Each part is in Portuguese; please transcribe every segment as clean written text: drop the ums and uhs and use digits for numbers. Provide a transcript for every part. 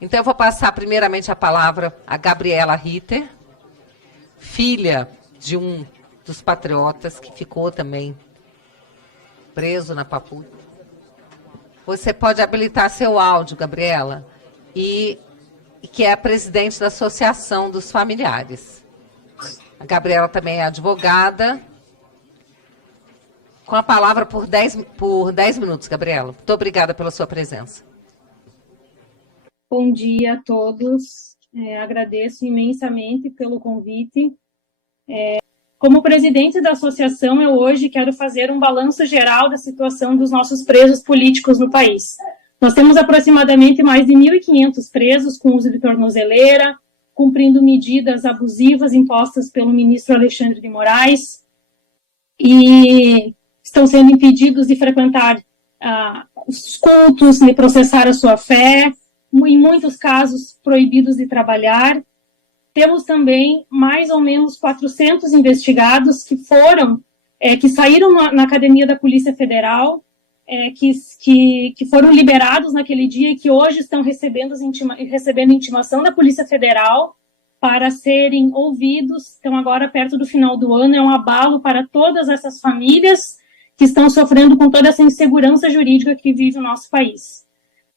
Então, eu vou passar primeiramente a palavra a Gabriela Ritter, filha de um dos patriotas que ficou também preso na Papuda. Você pode habilitar seu áudio, Gabriela, e que é a presidente da Associação dos Familiares. A Gabriela também é advogada. Com a palavra por 10 minutos, Gabriela. Muito obrigada pela sua presença. Bom dia a todos. Agradeço imensamente pelo convite. Como presidente da associação, eu hoje quero fazer um balanço geral da situação dos nossos presos políticos no país. Nós temos aproximadamente mais de 1.500 presos com uso de tornozeleira, cumprindo medidas abusivas impostas pelo ministro Alexandre de Moraes, e estão sendo impedidos de frequentar os cultos, de processar a sua fé, em muitos casos proibidos de trabalhar. Temos também mais ou menos 400 investigados que saíram na academia da Polícia Federal, que foram liberados naquele dia e que hoje estão recebendo intimação da Polícia Federal para serem ouvidos. Então, agora, perto do final do ano, é um abalo para todas essas famílias que estão sofrendo com toda essa insegurança jurídica que vive o nosso país.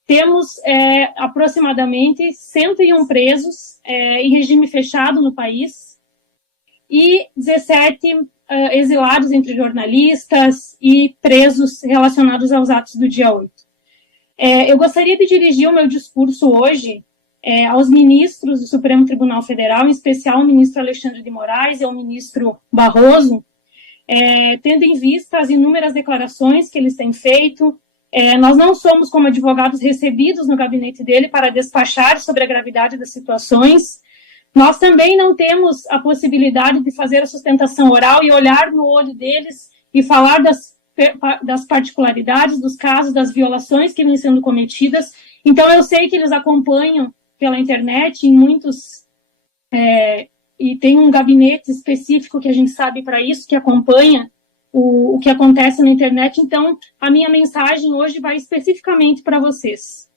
Temos aproximadamente 101 presos em regime fechado no país e 17 exilados entre jornalistas e presos relacionados aos atos do dia 8. Eu gostaria de dirigir o meu discurso hoje aos ministros do Supremo Tribunal Federal, em especial o ministro Alexandre de Moraes e ao ministro Barroso, tendo em vista as inúmeras declarações que eles têm feito. Nós não somos, como advogados, recebidos no gabinete dele para despachar sobre a gravidade das situações. Nós também não temos a possibilidade de fazer a sustentação oral e olhar no olho deles e falar das particularidades dos casos, das violações que vêm sendo cometidas. Então, eu sei que eles acompanham pela internet, e tem um gabinete específico que a gente sabe para isso, que acompanha o que acontece na internet. Então, a minha mensagem hoje vai especificamente para vocês.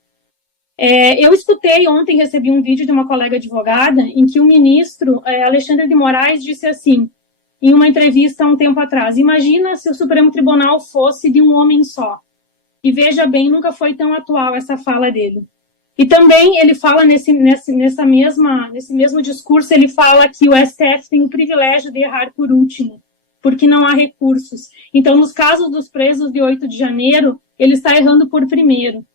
Eu escutei ontem, recebi um vídeo de uma colega advogada, em que o ministro Alexandre de Moraes disse assim, em uma entrevista há um tempo atrás: imagina se o Supremo Tribunal fosse de um homem só. E veja bem, nunca foi tão atual essa fala dele. E também ele fala nesse mesmo discurso, ele fala que o STF tem o privilégio de errar por último, porque não há recursos. Então, nos casos dos presos de 8 de janeiro, ele está errando por primeiro.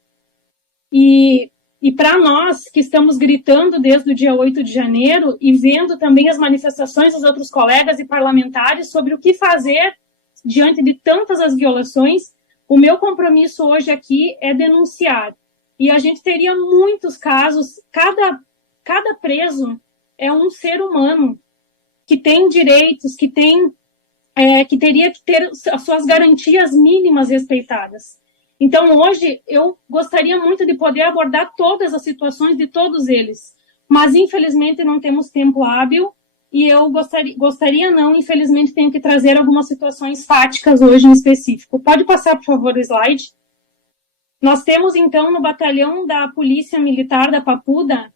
E para nós, que estamos gritando desde o dia 8 de janeiro e vendo também as manifestações dos outros colegas e parlamentares sobre o que fazer diante de tantas as violações, o meu compromisso hoje aqui é denunciar. E a gente teria muitos casos, cada preso é um ser humano que tem direitos, que teria que ter as suas garantias mínimas respeitadas. Então, hoje, eu gostaria muito de poder abordar todas as situações de todos eles, mas, infelizmente, não temos tempo hábil, e eu infelizmente, tenho que trazer algumas situações fáticas hoje em específico. Pode passar, por favor, o slide? Nós temos, então, no batalhão da Polícia Militar da Papuda,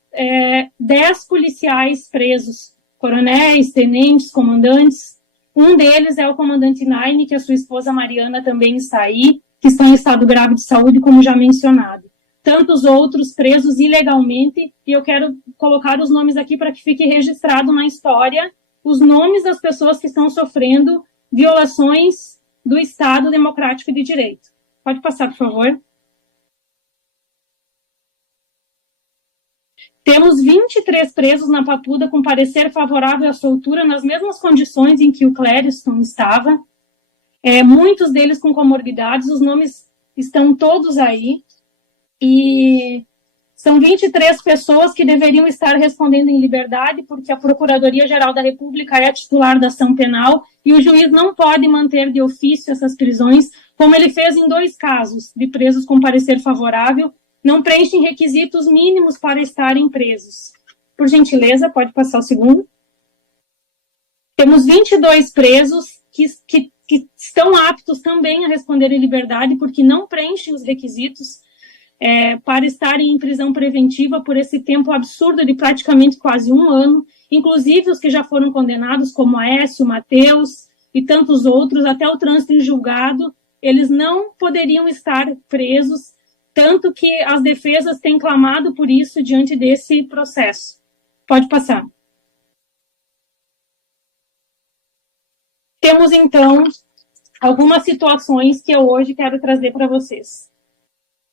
10 policiais presos, coronéis, tenentes, comandantes. Um deles é o comandante Naine, que a sua esposa Mariana também está aí, que estão em estado grave de saúde, como já mencionado. Tantos outros presos ilegalmente, e eu quero colocar os nomes aqui para que fique registrado na história, os nomes das pessoas que estão sofrendo violações do Estado Democrático de Direito. Pode passar, por favor. Temos 23 presos na Papuda com parecer favorável à soltura nas mesmas condições em que o Clériston estava. Muitos deles com comorbidades, os nomes estão todos aí. E são 23 pessoas que deveriam estar respondendo em liberdade, porque a Procuradoria-Geral da República é a titular da ação penal e o juiz não pode manter de ofício essas prisões, como ele fez em 2 casos de presos com parecer favorável, não preenchem requisitos mínimos para estarem presos. Por gentileza, pode passar o segundo. Temos 22 presos que estão aptos também a responder em liberdade, porque não preenchem os requisitos. para estarem em prisão preventiva por esse tempo absurdo de praticamente quase 1 ano, inclusive os que já foram condenados, como Aécio, Mateus e tantos outros, até o trânsito em julgado, eles não poderiam estar presos, tanto que as defesas têm clamado por isso diante desse processo. Pode passar. Temos, então, algumas situações que eu hoje quero trazer para vocês.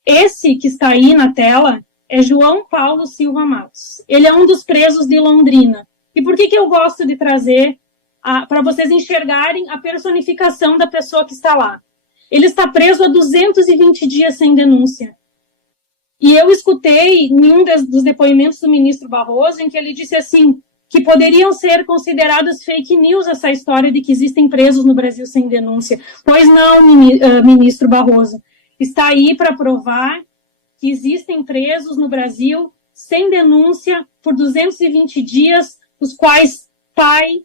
Esse que está aí na tela é João Paulo Silva Matos. Ele é um dos presos de Londrina. E por que eu gosto de trazer para vocês enxergarem a personificação da pessoa que está lá? Ele está preso há 220 dias sem denúncia. E eu escutei em um dos depoimentos do ministro Barroso, em que ele disse assim, que poderiam ser consideradas fake news essa história de que existem presos no Brasil sem denúncia. Pois não, ministro Barroso. Está aí para provar que existem presos no Brasil sem denúncia por 220 dias, os quais pai,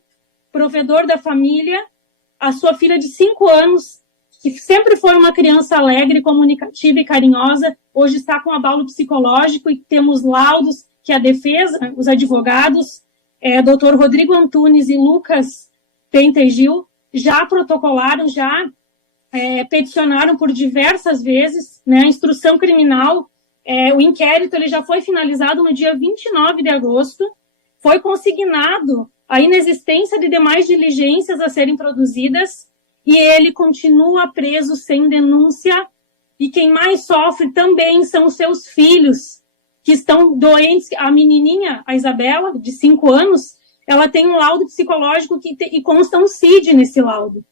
provedor da família, a sua filha de 5 anos, que sempre foi uma criança alegre, comunicativa e carinhosa, hoje está com abalo psicológico e temos laudos que a defesa, os advogados, Dr. Rodrigo Antunes e Lucas Pentegil, já protocolaram, já peticionaram por diversas vezes, né, a instrução criminal, o inquérito ele já foi finalizado no dia 29 de agosto, foi consignado a inexistência de demais diligências a serem produzidas e ele continua preso sem denúncia e quem mais sofre também são os seus filhos, que estão doentes. A menininha, a Isabela, de 5 anos, ela tem um laudo psicológico e consta um CID nesse laudo.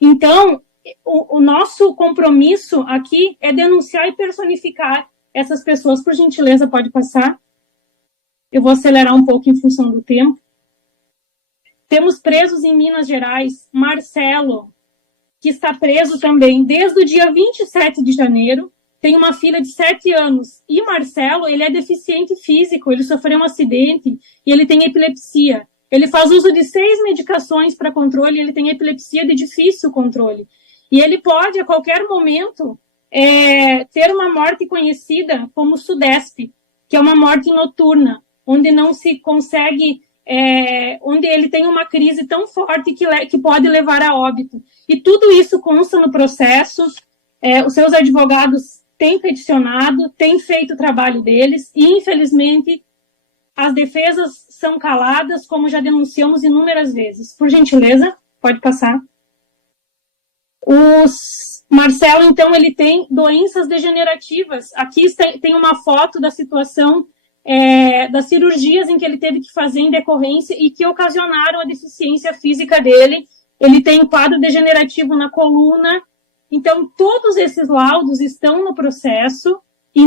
Então, o nosso compromisso aqui é denunciar e personificar essas pessoas. Por gentileza, pode passar. Eu vou acelerar um pouco em função do tempo. Temos presos em Minas Gerais, Marcelo, que está preso também desde o dia 27 de janeiro, tem uma filha de 7 anos. E Marcelo, ele é deficiente físico, ele sofreu um acidente e ele tem epilepsia. Ele faz uso de 6 medicações para controle, ele tem epilepsia de difícil controle. E ele pode, a qualquer momento, ter uma morte conhecida como SUDESP, que é uma morte noturna, onde não se consegue, onde ele tem uma crise tão forte que pode levar a óbito. E tudo isso consta no processo, os seus advogados têm peticionado, têm feito o trabalho deles, e, infelizmente, as defesas são caladas, como já denunciamos inúmeras vezes. Por gentileza, pode passar. Marcelo, então, ele tem doenças degenerativas. Aqui tem uma foto da situação das cirurgias em que ele teve que fazer em decorrência e que ocasionaram a deficiência física dele. Ele tem um quadro degenerativo na coluna. Então, todos esses laudos estão no processo e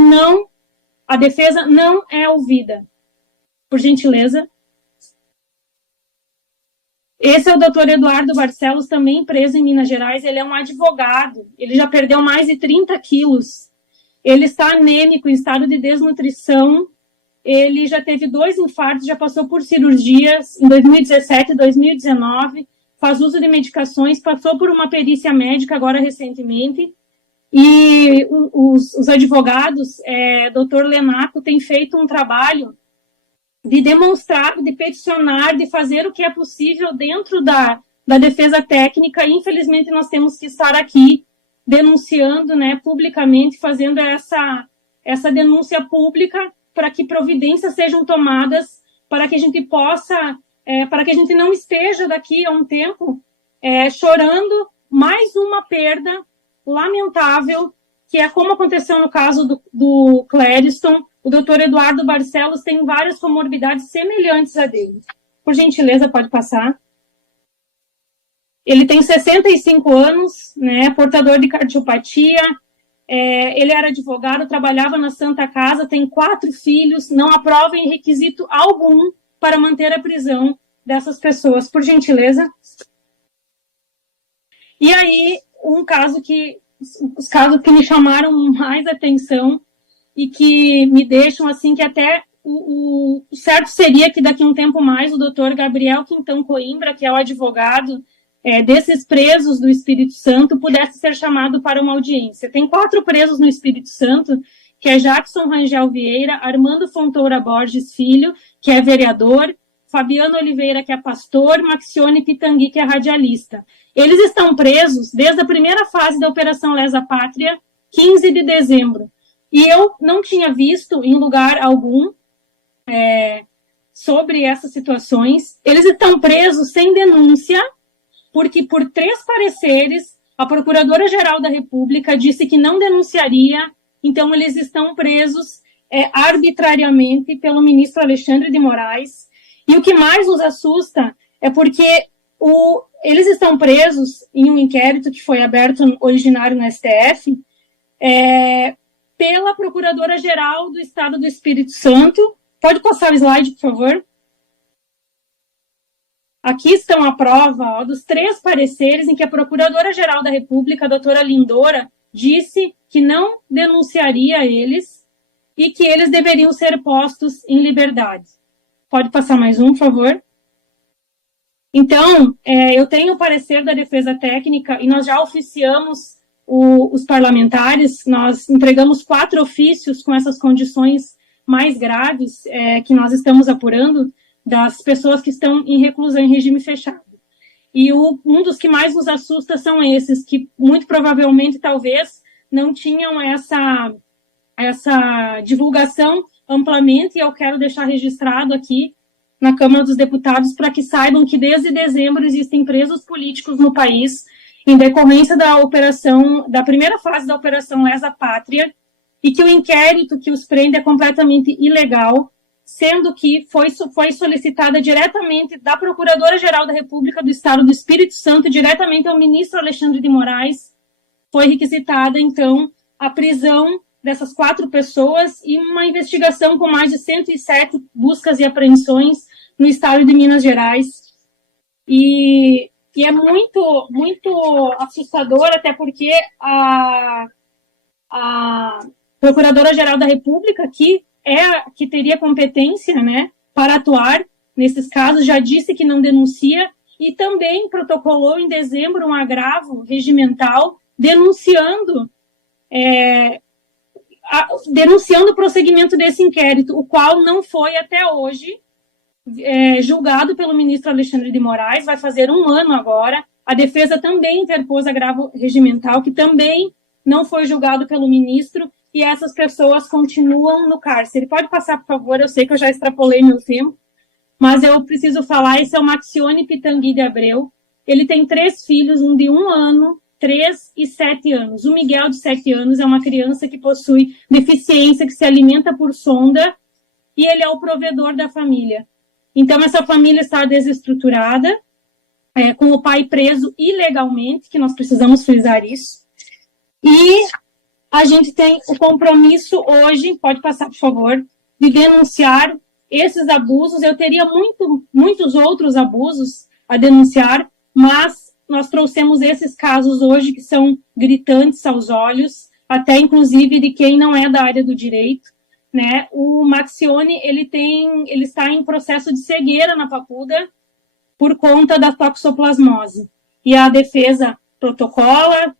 a defesa não é ouvida. Por gentileza. Esse é o doutor Eduardo Barcelos, também preso em Minas Gerais. Ele é um advogado. Ele já perdeu mais de 30 quilos. Ele está anêmico, em estado de desnutrição. Ele já teve 2 infartos, já passou por cirurgias em 2017 e 2019. Faz uso de medicações, passou por uma perícia médica agora recentemente. E os advogados, doutor Lenaco, tem feito um trabalho de demonstrar, de peticionar, de fazer o que é possível dentro da defesa técnica. E, infelizmente, nós temos que estar aqui denunciando, né, publicamente, fazendo essa denúncia pública para que providências sejam tomadas, para que a gente possa, para que a gente não esteja daqui a um tempo chorando mais uma perda lamentável, que é como aconteceu no caso do Clériston. O doutor Eduardo Barcelos tem várias comorbidades semelhantes a dele. Por gentileza, pode passar. Ele tem 65 anos, né, portador de cardiopatia, ele era advogado, trabalhava na Santa Casa, tem 4 filhos, não aprova em requisito algum para manter a prisão dessas pessoas. Por gentileza. E aí, os casos que me chamaram mais atenção e que me deixam assim que até o certo seria que daqui a um tempo mais o doutor Gabriel Quintão Coimbra, que é o advogado desses presos do Espírito Santo, pudesse ser chamado para uma audiência. Tem 4 presos no Espírito Santo que é Jackson Rangel Vieira, Armando Fontoura Borges Filho, que é vereador, Fabiano Oliveira, que é pastor, Maxione Pitangui, que é radialista. Eles estão presos desde a primeira fase da Operação Lesa Pátria, 15 de dezembro. E eu não tinha visto em lugar algum sobre essas situações. Eles estão presos sem denúncia, porque por 3 pareceres, a Procuradora-Geral da República disse que não denunciaria, então eles estão presos arbitrariamente pelo ministro Alexandre de Moraes. E o que mais nos assusta é porque eles estão presos em um inquérito que foi aberto originário no STF, pela Procuradora-Geral do Estado do Espírito Santo. Pode passar o slide, por favor? Aqui estão a prova dos 3 pareceres em que a Procuradora-Geral da República, a doutora Lindora, disse que não denunciaria eles e que eles deveriam ser postos em liberdade. Pode passar mais um, por favor? Então, eu tenho o parecer da defesa técnica e nós já oficiamos os parlamentares, nós entregamos 4 ofícios com essas condições mais graves que nós estamos apurando das pessoas que estão em reclusão em regime fechado. E um dos que mais nos assusta são esses, que muito provavelmente, talvez, não tinham essa divulgação amplamente, e eu quero deixar registrado aqui na Câmara dos Deputados para que saibam que desde dezembro existem presos políticos no país em decorrência da primeira fase da Operação Lesa Pátria, e que o inquérito que os prende é completamente ilegal, sendo que foi solicitada diretamente da Procuradora-Geral da República do Estado do Espírito Santo, diretamente ao ministro Alexandre de Moraes, foi requisitada, então, a prisão dessas 4 pessoas e uma investigação com mais de 107 buscas e apreensões no estado de Minas Gerais. E é muito, muito assustador, até porque a Procuradora-Geral da República, que teria competência, né, para atuar nesses casos, já disse que não denuncia e também protocolou em dezembro um agravo regimental denunciando o prosseguimento desse inquérito, o qual não foi até hoje julgado pelo ministro Alexandre de Moraes, vai fazer 1 ano agora. A defesa também interpôs agravo regimental, que também não foi julgado pelo ministro, e essas pessoas continuam no cárcere. Pode passar, por favor, eu sei que eu já extrapolei meu tempo, mas eu preciso falar. Esse é o Maxione Pitangui de Abreu. Ele tem 3 filhos, um de 1 ano, 3 e 7 anos. O Miguel, de 7 anos, é uma criança que possui deficiência, que se alimenta por sonda, e ele é o provedor da família. Então, essa família está desestruturada, com o pai preso ilegalmente, que nós precisamos frisar isso. E a gente tem o compromisso hoje, pode passar, por favor, de denunciar esses abusos. Eu teria muitos outros abusos a denunciar, mas nós trouxemos esses casos hoje que são gritantes aos olhos, até inclusive de quem não é da área do direito, né? O Maxione, ele está em processo de cegueira na Papuda por conta da toxoplasmose. E a defesa protocola,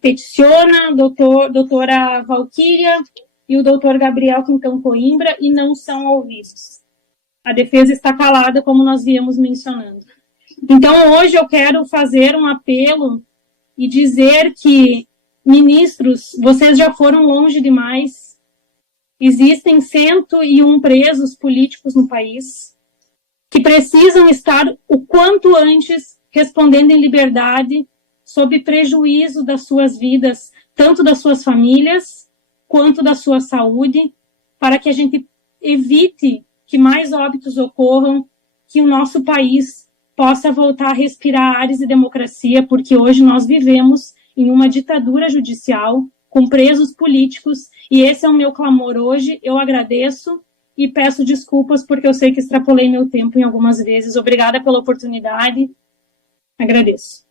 peticiona, doutora Valquíria e o doutor Gabriel Quintão Coimbra, e não são ouvidos. A defesa está calada, como nós viemos mencionando. Então, hoje eu quero fazer um apelo e dizer que, ministros, vocês já foram longe demais. Existem 101 presos políticos no país que precisam estar o quanto antes respondendo em liberdade, sob prejuízo das suas vidas, tanto das suas famílias quanto da sua saúde, para que a gente evite que mais óbitos ocorram, que o nosso país possa voltar a respirar ares de democracia, porque hoje nós vivemos em uma ditadura judicial, com presos políticos, e esse é o meu clamor hoje. Eu agradeço e peço desculpas, porque eu sei que extrapolei meu tempo em algumas vezes. Obrigada pela oportunidade. Agradeço.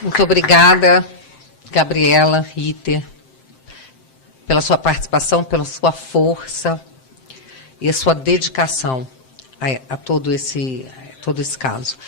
Muito obrigada, Gabriela Ritter, pela sua participação, pela sua força e a sua dedicação a todo esse caso.